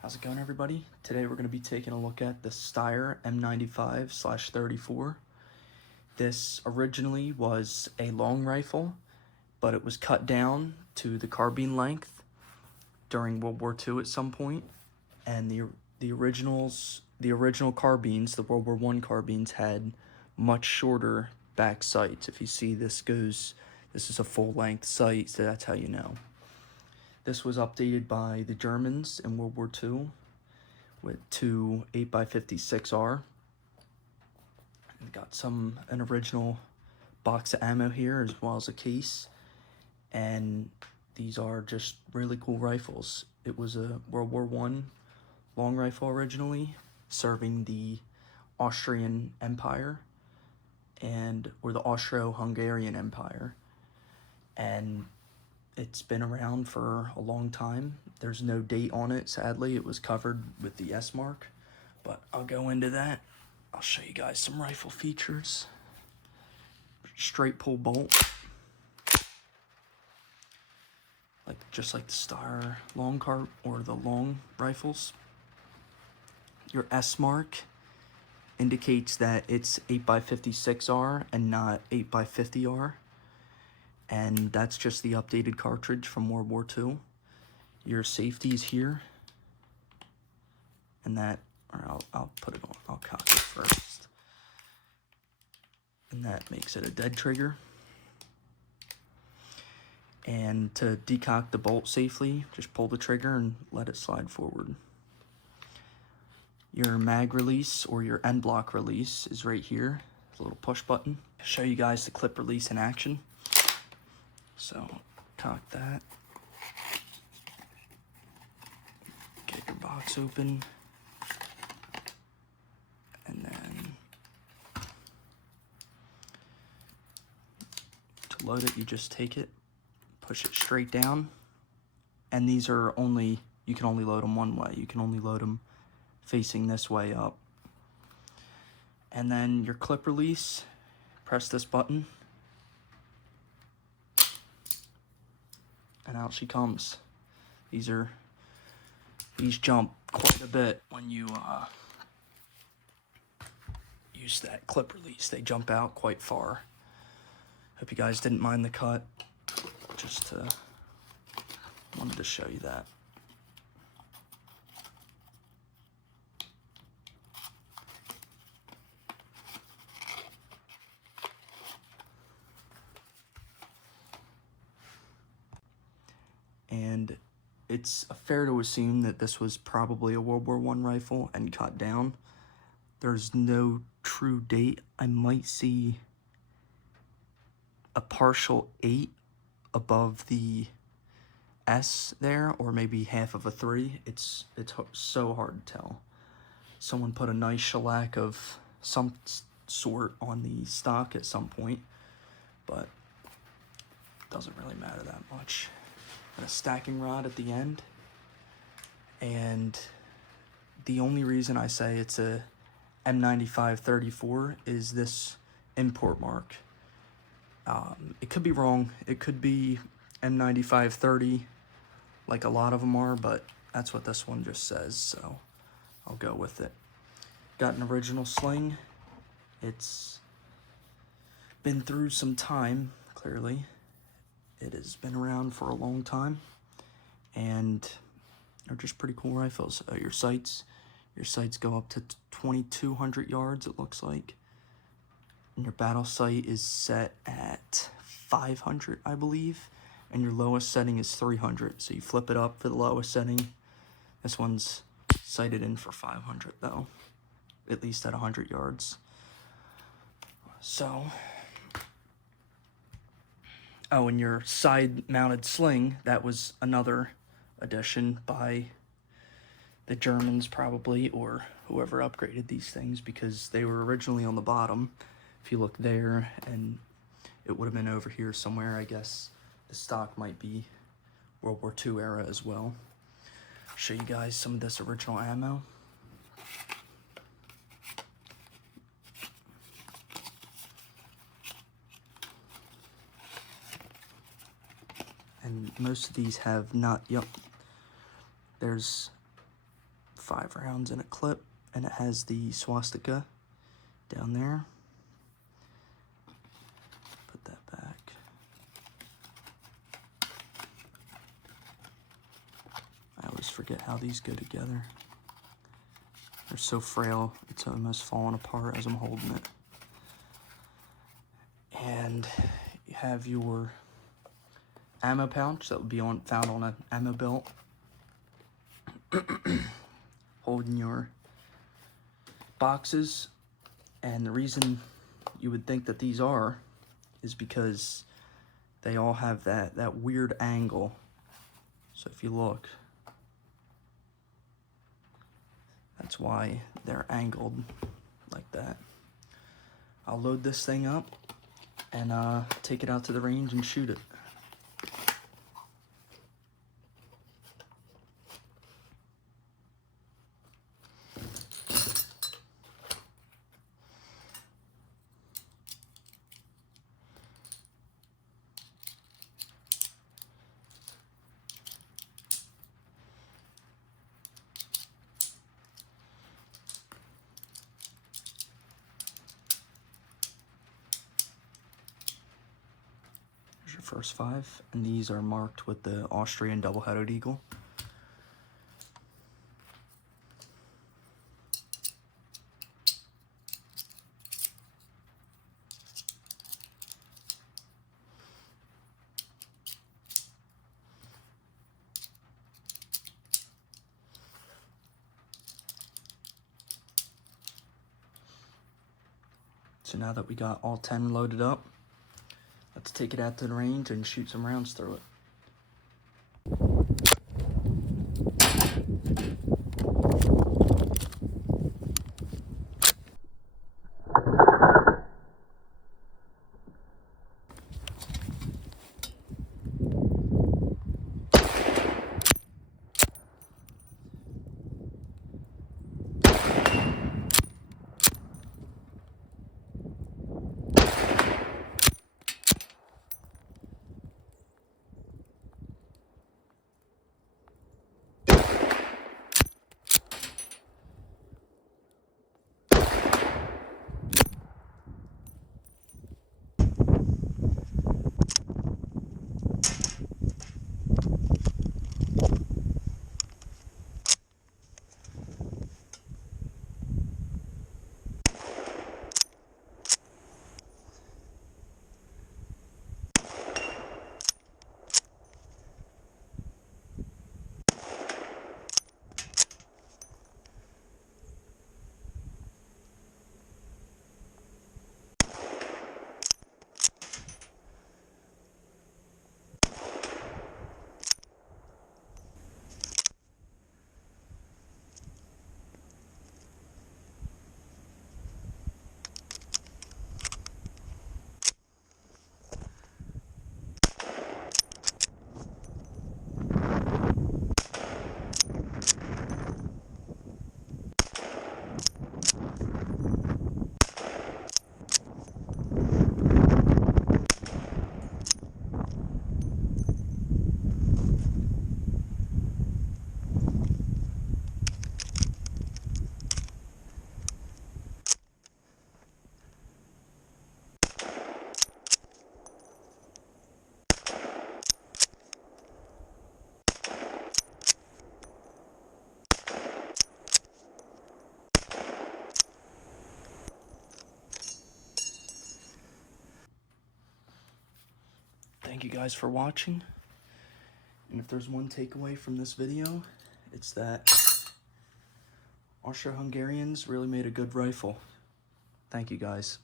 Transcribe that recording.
How's it going, everybody? Today we're going to be taking a look at the Steyr M95/34. This originally was a long rifle, but it was cut down to the carbine length during World War II at some point, and the original carbines, the World War I carbines, had much shorter back sights. If you see, this is a full length sight, so that's how you know. This was updated by the Germans in World War II to 8x56R. Got an original box of ammo here, as well as a case. And these are just really cool rifles. It was a World War I long rifle originally, serving the Austrian Empire or the Austro-Hungarian Empire. And it's been around for a long time. There's no date on it, sadly. It was covered with the S mark, but I'll go into that. I'll show you guys some rifle features. Straight pull bolt, just like the Steyr long or the long rifles. Your S mark indicates that it's 8x56R and not 8x50R. And that's just the updated cartridge from World War II. Your safety's here. And I'll put it on, I'll cock it first. And that makes it a dead trigger. And to decock the bolt safely, just pull the trigger and let it slide forward. Your mag release or your Enbloc release is right here. It's a little push button. I'll show you guys the clip release in action. So, cock that. Get your box open. And then, to load it, you just take it, push it straight down. And these are you can only load them one way. You can only load them facing this way up. And then your clip release, press this button. And out she comes. These jump quite a bit when you use that clip release. They jump out quite far. Hope you guys didn't mind the cut. Wanted to show you that. And it's fair to assume that this was probably a World War I rifle and cut down. There's no true date. I might see a partial 8 above the S there, or maybe half of a 3. It's so hard to tell. Someone put a nice shellac of some sort on the stock at some point, but it doesn't really matter that much. And a stacking rod at the end. And the only reason I say it's a M95/34 is this import mark. It could be wrong. It could be M95/30, like a lot of them are, but that's what this one just says, so I'll go with it. Got an original sling. It's been through some time, clearly. It has been around for a long time, and they're just pretty cool rifles. Your sights go up to 2,200 yards, it looks like. And your battle sight is set at 500, I believe. And your lowest setting is 300. So you flip it up for the lowest setting. This one's sighted in for 500 though, at least at 100 yards. So, and your side-mounted sling, that was another addition by the Germans probably, or whoever upgraded these things, because they were originally on the bottom. If you look there, and it would have been over here somewhere, I guess the stock might be World War II era as well. I'll show you guys some of this original ammo. And most of these have not, there's 5 rounds in a clip, and it has the swastika down there. Put that back. I always forget how these go together. They're so frail, it's almost falling apart as I'm holding it. And you have your ammo pouch that would be found on an ammo belt. Holding your boxes, and the reason you would think that these are is because they all have that weird angle. So if you look, that's why they're angled like that. I'll load this thing up and take it out to the range and shoot it. Your first 5, and these are marked with the Austrian double-headed eagle. So now that we got all 10 loaded up, let's take it out to the range and shoot some rounds through it. Thank you guys for watching. And if there's one takeaway from this video, it's that Austro-Hungarians really made a good rifle. Thank you guys.